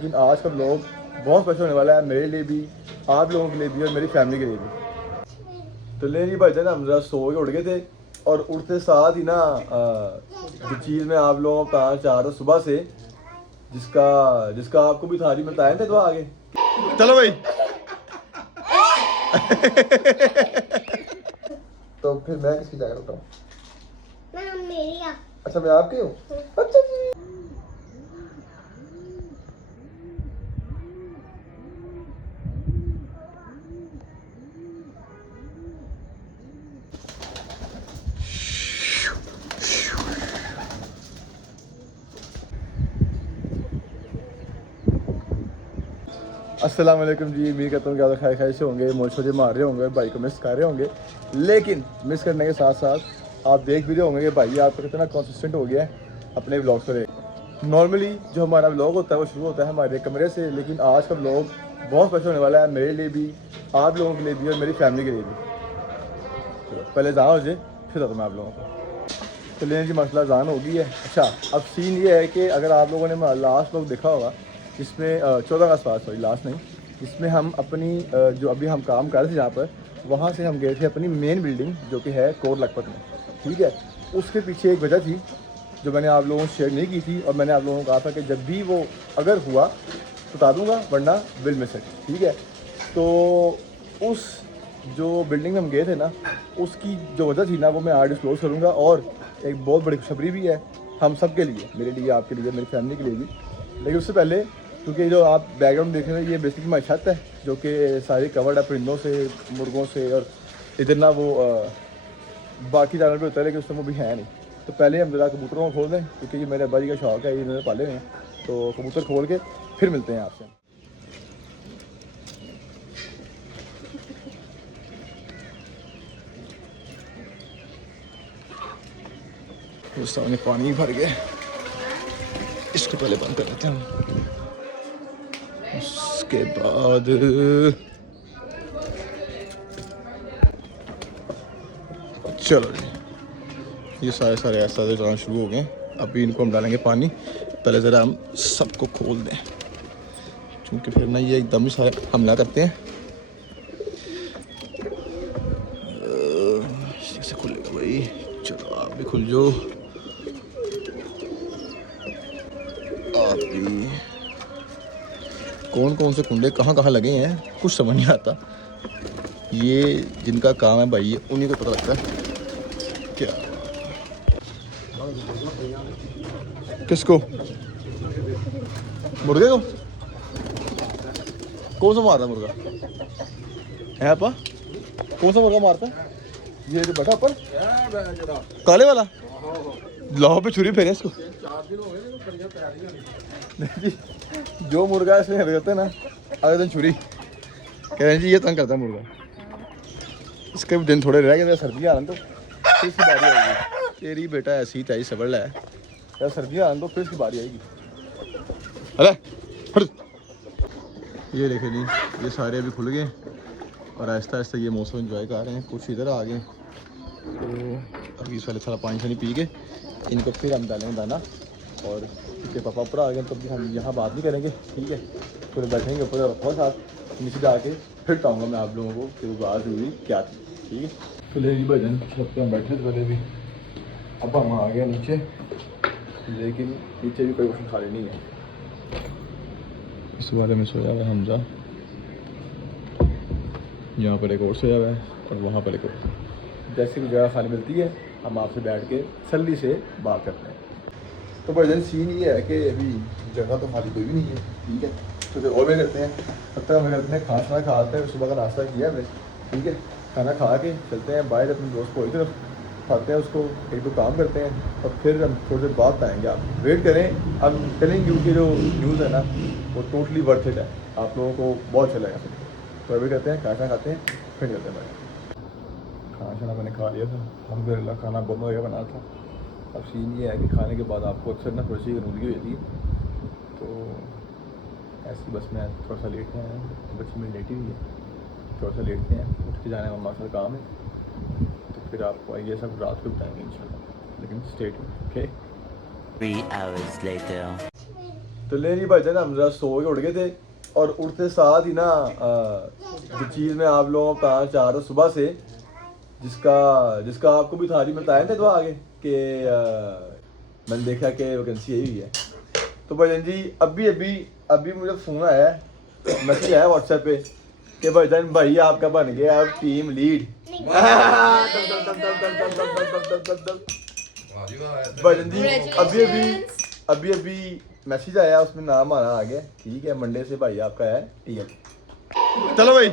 लेकिन आज का ब्लॉग बहुत स्पेशल होने वाला है मेरे लिए भी, आप लोगों के लिए भी और मेरी फैमिली के लिए भी। तो ले नहीं भाई हम जरा सो के उठ गए थे और उठते साथ ही ना जो चीज़ मैं आप लोगों को बताना चाह रहा था सुबह से, जिसका जिसका आपको भी थारी में बताया था तो आगे चलो भाई। तो फिर मैं किसकी जगह उठाऊँ? मैं मेरी आ। अच्छा मैं आपकी हूँ। अच्छा जी। अस्सलाम वालेकुम जी, उम्मीद करता हूँ ज़्यादा खाए खाए से होंगे, मौज मार रहे होंगे, भाई को मिस कर रहे होंगे। लेकिन मिस करने के साथ साथ आप देख भी रहे होंगे कि भाई आपका कितना कंसिस्टेंट हो गया है अपने व्लॉग्स पर। नॉर्मली जो हमारा व्लॉग होता है वो शुरू होता है हमारे कमरे से, लेकिन आज का व्लॉग बहुत स्पेशल होने वाला है मेरे लिए भी, आप लोगों के लिए भी और मेरी फैमिली के लिए भी। चलो पहले जाना हो जाए फिर आता मैं आप लोगों को। तो लेने की मसला जान हो गई है। अच्छा अब सीन ये है कि अगर आप लोगों ने लास्ट व्लॉग देखा होगा जिसमें 14 का आसपास, सॉरी लास्ट नहीं, जिसमें हम अपनी जो अभी हम काम कर रहे थे जहाँ पर, वहाँ से हम गए थे अपनी मेन बिल्डिंग जो कि है कोट लखपत में। ठीक है, उसके पीछे एक वजह थी जो मैंने आप लोगों को शेयर नहीं की थी और मैंने आप लोगों को कहा था कि जब भी वो अगर हुआ तो बता दूँगा, वरना विल मिस इट। ठीक है, तो उस जो बिल्डिंग में हम गए थे ना, उसकी जो वजह थी ना वो मैं आज डिस्क्लोज़ करूँगा। और एक बहुत बड़ी खुशखबरी भी है हम सब के लिए, मेरे लिए, आपके लिए, मेरी फैमिली के लिए भी। लेकिन उससे पहले, क्योंकि जो आप बैकग्राउंड देख रहे हैं ये बेसिकली हमारी छत है जो कि सारी कवर्ड है परिंदों से, मुर्गों से, और इधर ना वो बाकी जानवर भी होता है लेकिन उस समय वो भी है नहीं। तो पहले हम ज़रा कबूतरों को खोल दें क्योंकि ये मेरे अब्बा जी का शौक है, ये इन्होंने पाले हुए हैं। तो कबूतर खोल के फिर मिलते हैं आपसे। उस सामने पानी भर गया, इसको पहले बंद कर देते हैं। उसके बाद चलो जी, ये सारे ऐसा जाना शुरू हो गए। अभी इनको हम डालेंगे पानी। पहले ज़रा हम सबको खोल दें क्योंकि फिर ना ये एकदम ही सारे हमला करते हैं। से खुलेगा भाई, चलो आप भी खुल जाओ। आप भी, कौन कौन से कुंडे कहाँ कहाँ लगे हैं कुछ समझ नहीं आता। ये जिनका काम है भाई उन्हीं को पता लगता है क्या। किसको? मुर्गे को? कौन सा मारता मुर्गा है आपा? कौन सा मुर्गा मारता है? ये जो बैठा ऊपर काले वाला, लाहौर पे छुरी फेरे इसको। नहीं जी, जो मुर्गा ऐसे करते हैं ना अगले दिन छुरी कह रहे हैं जी ये तंग करता है मुर्गा। इसके भी दिन थोड़े रह गए, सर्दियाँ आ रही तो फिर इसकी बारी आएगी। तेरी बेटा ऐसी ताई सबड़ है, सर्दियाँ आ रही तो फिर इसकी बारी आएगी। अरे हट। ये देखे जी, ये सारे अभी खुल गए और आहिस्ता आहिस्ता ये मौसम एंजॉय कर रहे हैं। कुछ इधर आ गए, तो अभी इस वाले सारा पानी शानी पी के इनको फिर हम डालेंगे दाना। और इसके पापा ऊपर आ गए तो हम यहाँ बात नहीं करेंगे। ठीक है, फिर बैठेंगे ऊपर और साथ नीचे जाके फिर बताऊँगा मैं आप लोगों को कि वो बात हुई क्या थी। ठीक है, तो ले जी भजन छत पे हम बैठे थे पहले भी, अब हम आ गए नीचे, लेकिन नीचे भी कोई क्वेश्चन खाली नहीं है। इस वाले में सोया हुआ है हमजा, यहाँ पर एक और सोया हुआ है और वहाँ पर एक और। जैसे भी जगह खाली मिलती है हम आपसे बैठ के तसल्ली से बात करते हैं। तो भजन सीन ये है कि अभी जगह तो खाली कोई भी नहीं है। ठीक है, तो फिर और भी करते हैं, तब तक हमें करते हैं खाना खाते हैं। सुबह का नाश्ता किया हमने, ठीक है, खाना खा के चलते हैं बाहर अपने दोस्त को, इधर खाते हैं उसको, एक दो काम करते हैं और फिर हम थोड़ी देर बाद आएंगे। आप वेट करें, अब टेलिंग यू की जो न्यूज़ है ना वो टोटली वर्थ इट है, आप लोगों को बहुत अच्छा लगेगा। तो अभी करते हैं खाना खाते हैं फिर चलते हैं बाहर। खाना शाना मैंने खा लिया था अल्हम्दुलिल्लाह, खाना बहुत बढ़िया बना था। अब सीन ये है कि खाने के बाद आपको अक्सर ना थोड़ी सी नूदगी होती है, तो ऐसी बस मैं थोड़ा सा लेट है, बच्ची मेरी लेटी हुई है, थोड़ा सा लेटते हैं, उठ के जाने मम्मा का काम है। तो फिर आपको ये सब रात को बताएंगे इंशाल्लाह, लेकिन stay tuned, okay. 3 hours later. तो ले नहीं भाईजान, हम जरा सो के उठ गए थे और उठते साथ ही ना जो चीज़ मैं आप लोगों को बताना चाह रहा हूँ सुबह से, जिसका आपको भी थारी में बताया था तो आगे कि मैंने देखा कि वैकेंसी यही हुई है। तो भाईजान जी अभी मुझे फ़ोन आया है, मैसेज आया व्हाट्सएप पे कि भाईजान भाई आपका बन गया अब टीम लीड। भाईजान जी अभी मैसेज आया, उसमें नाम आना आ गया, ठीक है मंडे से भाई आपका है टीएल। चलो भाई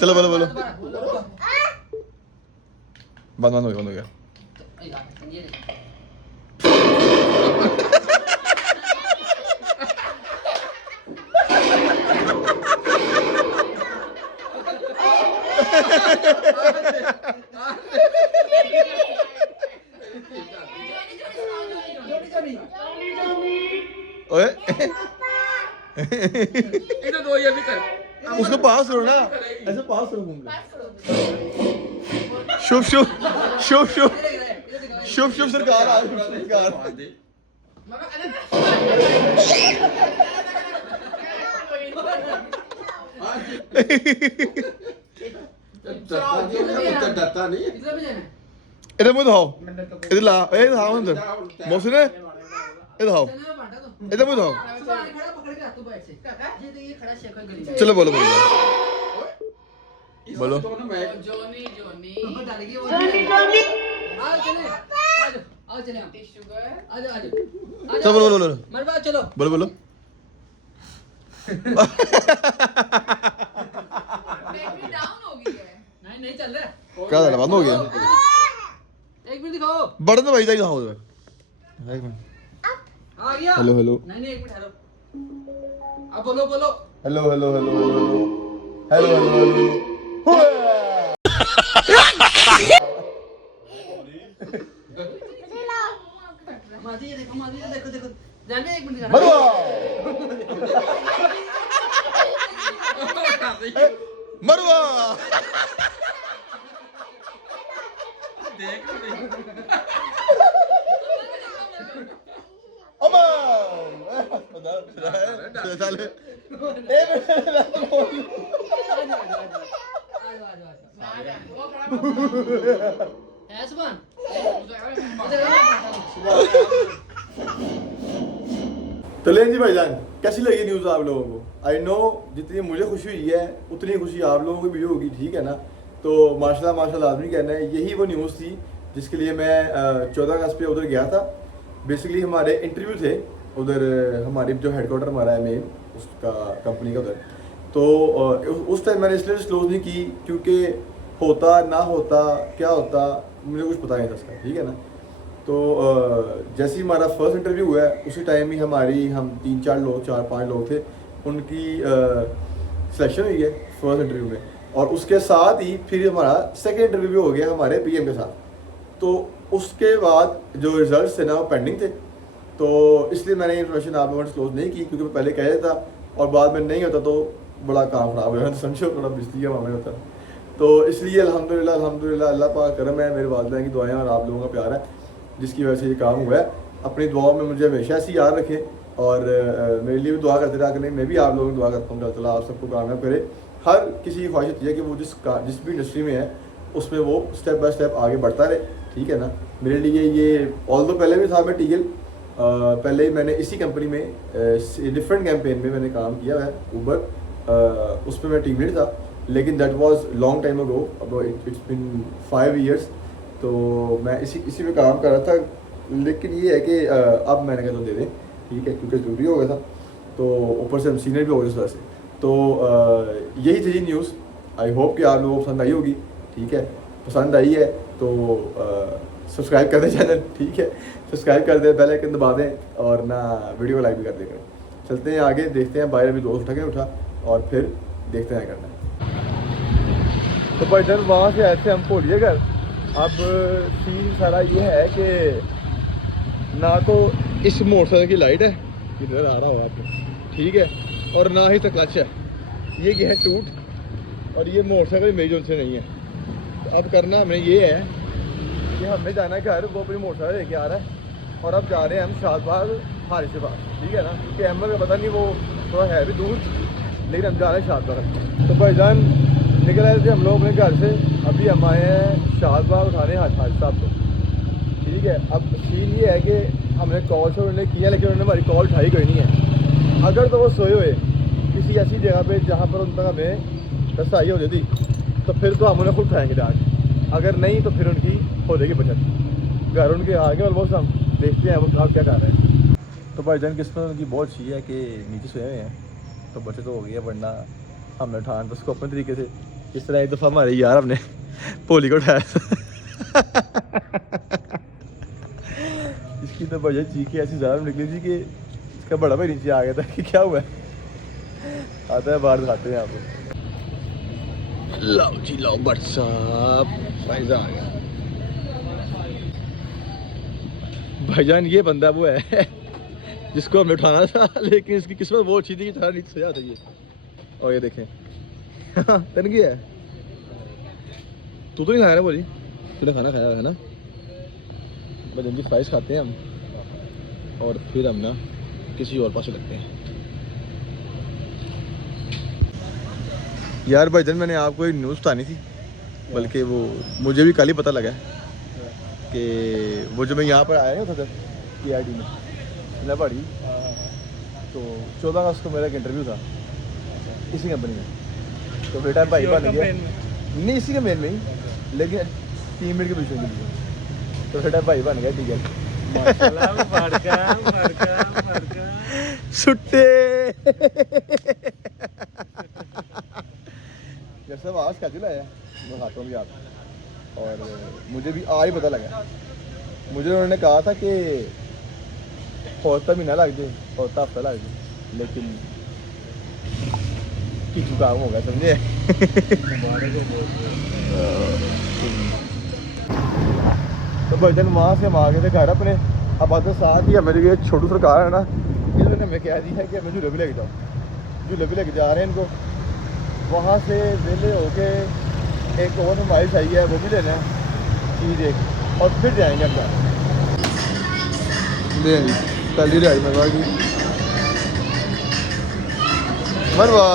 चलो बोलो बंद हो गया। ओए इधर दो ये भी कर उसको पास करो ना, ऐसे पास करो घूम शुभ शुभ शुभ शुभ शुभ शुभ सरकार आ गई सरकार। डरता नहीं इधर मुझे दिखाओ, इधर ला ए दिखाओ अंदर मोहसिन है, इधर दिखाओ, इधर मुझे दिखाओ। चलो बोलो बोलो चलो बोलो नहीं चल रहा है। क्या बंद हो गया? एक मिनट दिखाओ। बटन तो भाई दिखाओ एक मिनट। आ गया। हेलो नहीं एक मिनट हेलो। अब बोलो हेलो माजी ये देखो जाने एक मिनट दिखाना। मरवा देख तो लें जी भाईजान, कैसी लगी न्यूज़ आप लोगों को? आई नो जितनी मुझे खुशी हुई है उतनी खुशी आप लोगों को भी होगी, ठीक है ना? तो माशाल्लाह आदमी कहना है, यही वो न्यूज़ थी जिसके लिए मैं 14 अगस्त पे उधर गया था। बेसिकली हमारे इंटरव्यू थे उधर, हमारी जो हेडक्वार्टर हमारा है मेन उसका कंपनी का उधर। तो उस टाइम मैंने इसलिए डिस्क्लोज नहीं की क्योंकि होता ना होता क्या होता मुझे कुछ पता नहीं था इसका, ठीक है ना? तो जैसे ही हमारा फर्स्ट इंटरव्यू हुआ है उसी टाइम ही हम 4-5 लोग थे, उनकी सिलेक्शन हुई है फर्स्ट इंटरव्यू में। और उसके साथ ही फिर हमारा सेकेंड इंटरव्यू भी हो गया हमारे पीएम के साथ। तो उसके बाद जो रिजल्ट्स थे ना वो पेंडिंग थे, तो इसलिए मैंने इन्फॉर्मेशन आप लोगों ने डिस्क्लोज नहीं की क्योंकि मैं पहले कह देता और बाद में नहीं होता तो बड़ा काम खराब हो जाता, समझो थोड़ा बिजली का मामला होता। तो इसलिए अल्हम्दुलिल्लाह अल्लाह पाक करम है, मेरे वालिदैन की दुआएं और आप लोगों का प्यार है जिसकी वजह से ये काम हुआ है। अपनी दुआओं में मुझे हमेशा ऐसी याद रखें और मेरे लिए भी दुआ करते रहा करें। मैं भी आप लोगों की दुआ करता हूँ कि अल्लाह आप सबको कामयाब करे। हर किसी की ख्वाहिश होती है कि वो जिस भी इंडस्ट्री में है उसमें वो स्टेप बाय स्टेप आगे बढ़ता रहे, ठीक है ना? मेरे लिए ये ऑल दो पहले भी था, मैं टीएल पहले ही मैंने इसी कंपनी में डिफरेंट कैंपेन में मैंने काम किया है ऊबर, उस पर मैं टीम लीड था, लेकिन that was long time ago, अब इट्स बिन 5 years। तो मैं इसी में काम कर रहा था, लेकिन ये है कि अब मैंने कहा तो दे दें, ठीक है, क्योंकि ज़रूरी हो गया था। तो ऊपर से हम सीनियर भी हो गए इस वजह से। तो यही थी न्यूज़। आई होप कि आप लोगों को पसंद आई होगी, ठीक है? पसंद आई है तो सब्सक्राइब कर दें चैनल, ठीक है? सब्सक्राइब कर दें, बेल आइकन दबा दें और ना वीडियो को लाइक भी कर दें। चलते हैं आगे, देखते हैं। बाहर अभी दोस्त उठा और फिर देखते हैं करना है। तो भाई जब वहाँ से ऐसे हम भोलिए घर, अब सीन सारा ये है कि ना तो इस मोटरसाइकिल की लाइट है, इधर आ रहा होगा आपको, ठीक है, और ना ही तो क्लच है, ये है टूट, और ये मोटरसाइकिल मेरी जोन से नहीं है। तो अब करना हमें ये है कि हमने जाना है घर, वो अपनी मोटरसाइकिल लेके आ रहा है और अब जा रहे हैं हम शाहबाग हारिस के पास, ठीक है ना, क्योंकि अहमद का पता नहीं, वो थोड़ा है भी दूर, लेकिन हम जा रहे हैं शाहबाग। तो भाईजान निकल आए थे हम लोग अपने घर से, अभी हम आए हैं शाहबाग उठाने हारिस साहब को, ठीक है। अब सीन ये है कि हमने कॉल से उन्होंने किया, लेकिन उन्होंने हमारी कॉल उठाई कोई नहीं है। अगर तो वो सोए हुए किसी ऐसी जगह पे जहाँ पर उन तक हमें रसाई हो जाती, तो फिर तो हम उन्हें खुद खाएँगे जाके, अगर नहीं तो फिर उनकी हो जाएगी बचत। घर उनके आगे ऑलमोस्ट हम देखते हैं वो आप क्या कर रहे हैं। तो भाईजान किस्मत उनकी बहुत अच्छी है कि नीचे सोए हुए हैं, तो बचत तो हो गई है, वरना हमने ठान तो उसको अपने तरीके से। इस तरह एक दफ़ा हमारे यार हमने पोली को उठाया इसकी तो भाईजान चीखें ऐसी ज़्यादा निकली थी कि इसका बड़ा भाई नीचे आ गया था कि क्या हुआ है। आता है बाहर दिखाते हैं आपको। लाओ जी लाओ भट्ट साहब, फायदा आ गया। भाईजान ये बंदा वो है जिसको हमने उठाना था, लेकिन इसकी किस्मत बहुत अच्छी थी कि थारा नीचे सजा था ये। और ये देखें तन गया है। तू तो नहीं खाया ना बोली, तूने खाना खाया है ना। भाईजान जी फ्राइज खाते हैं हम और फिर हम ना किसी और पास लगते हैं। यार भाईजान मैंने आपको एक न्यूज़ बतानी थी, बल्कि वो मुझे भी कल ही पता लगा कि वो जो मैं यहाँ पर आया था PRD में पहाड़ी, तो 14 अगस्त को मेरा एक इंटरव्यू था इसी कंपनी में। तो बेटा भाई बन गया, नहीं इसी कंपनी में ही, लेकिन टीममेट के पीछे के लिए। तो बेटा भाई बन गया, ठीक है। सुट्टे जैसे आवाज़ क्या दिलाया मैं खाता हूँ आप, और मुझे भी आज पता लगा। मुझे उन्होंने कहा था कि होता महीना लग जाए, होता हफ्ता लग जाए, लेकिन किचू काम होगा समझे। तो भाईजान वहाँ से हम आ गए थे घर अपने। अब आते साथ ही हमें ये छोटू सरकार है ना, इन्होंने हमें कह दिया है कि हमें झूले भी लेके जाओ, झूले भी लेके जा रहे हैं इनको। वहाँ से वेले होके एक और मोबाइल चाहिए है, वो भी लेना है चीज़ एक, और फिर जाएंगे हम घर। ले पहली राइड मरवा की मरवा,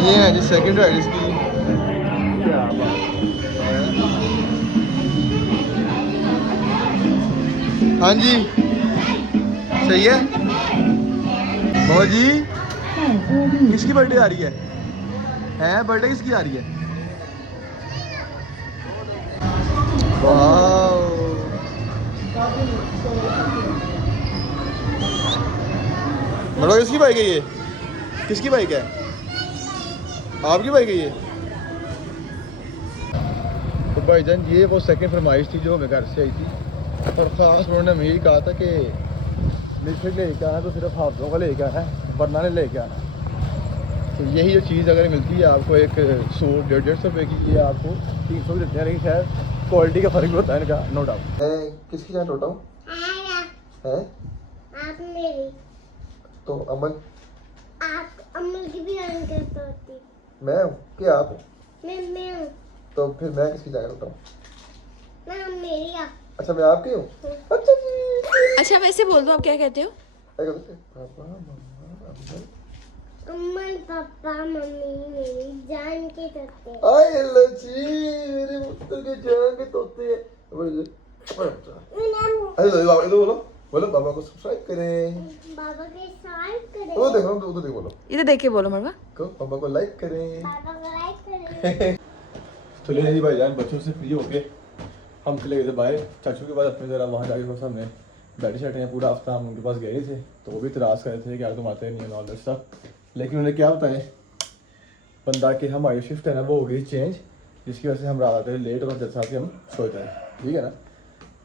ये है जी सेकंड राइड इसकी। क्या बात है। हाँ जी सही है। मोह जी किसकी बर्थडे आ रही है? बर्थडे किसकी आ रही है? वाह मतलब किसकी बाइक है ये? किसकी बाइक है? आपकी बाइक है ये? तो भाईजान ये वो सेकंड फरमाइश थी जो हमें घर से आई थी, और ख़ास उन्होंने हमें यही कहा था कि लिक्विड लेके आना तो सिर्फ हाफों का लेके आना है, वरना नहीं लेके आना। तो यही जो चीज़ अगर मिलती है आपको एक 100-150 रुपये की, ये आपको 300 भी देते हैं, लेकिन शायद क्वालिटी का फ़र्क भी होता है इनका, नो डाउट। किसकी जान टोटा हूँ है? आप मेरी, तो अमन आप अम्मू की भी जान करता होती। मैं हूँ कि आप हो? मैं हूँ। तो फिर मैं किसकी जान टोटा हूँ? मैं मेरी आप। अच्छा मैं आपकी हूँ। अच्छा जी। अच्छा वैसे बोल दो, आप क्या कहते हो? क्या कहते हैं? पापा मम्मा अमन। अम्मन पापा मम्मी मेरी जान के तोते। आए लची मेरे पुत्र के जान के तोते हैं। अरे बोलो बोलो बाबा को सब्सक्राइब करें, बाबा के साथ करें, वो देखो उधर देखो, बोलो इधर देख के बोलो मरवा। को पापा को लाइक करें। बाबा को लाइक करें। तो ले जी भाईजान बच्चों से फ्री होके हम चले गए थे बाहर चाचू के पास अपने, ज़रा वहाँ जाके थोड़ा सा हमने बैठे शैठे हैं, पूरा हफ्ता हम उनके पास गए थे। तो वो भी इतराज़ कर रहे थे कि यार तुम आते नहीं है ऑल दैट स्टफ, लेकिन उन्हें क्या बताएं बंदा कि हमारी शिफ्ट है ना वो हो गई चेंज, जिसकी वजह से हम रात आते हैं लेट और जैसा कि हम सोते हैं, ठीक है ना।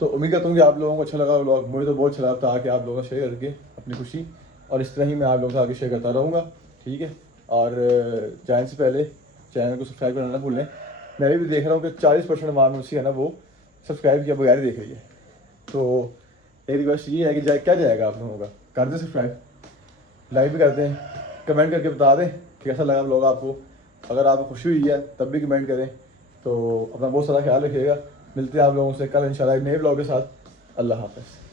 तो उम्मीद करता हूँ कि आप लोगों को अच्छा लगा व्लॉग, मुझे तो बहुत अच्छा लगा था कि आप लोगों का शेयर करके अपनी खुशी, और इस तरह ही मैं आप लोगों से आगे शेयर करता रहूँगा, ठीक है। और जाने से पहले चैनल को सब्सक्राइब करना ना भूलें। मैं भी देख रहा हूँ कि 40% आवाम में उसकी है ना वो सब्सक्राइब किया बगैर देख रही है। तो एक रिक्वेस्ट ये है कि क्या जाएगा आप लोगों का, कर दें सब्सक्राइब, लाइक भी कर दें, कमेंट करके बता दें कि कैसा लगा व्लॉग आपको, अगर आपको खुशी हुई है तब भी कमेंट करें। तो अपना बहुत सारा ख्याल रखिएगा। मिलते हैं आप लोगों से कल इंशाल्लाह एक नए ब्लॉग के साथ। अल्लाह हाफ़िज़।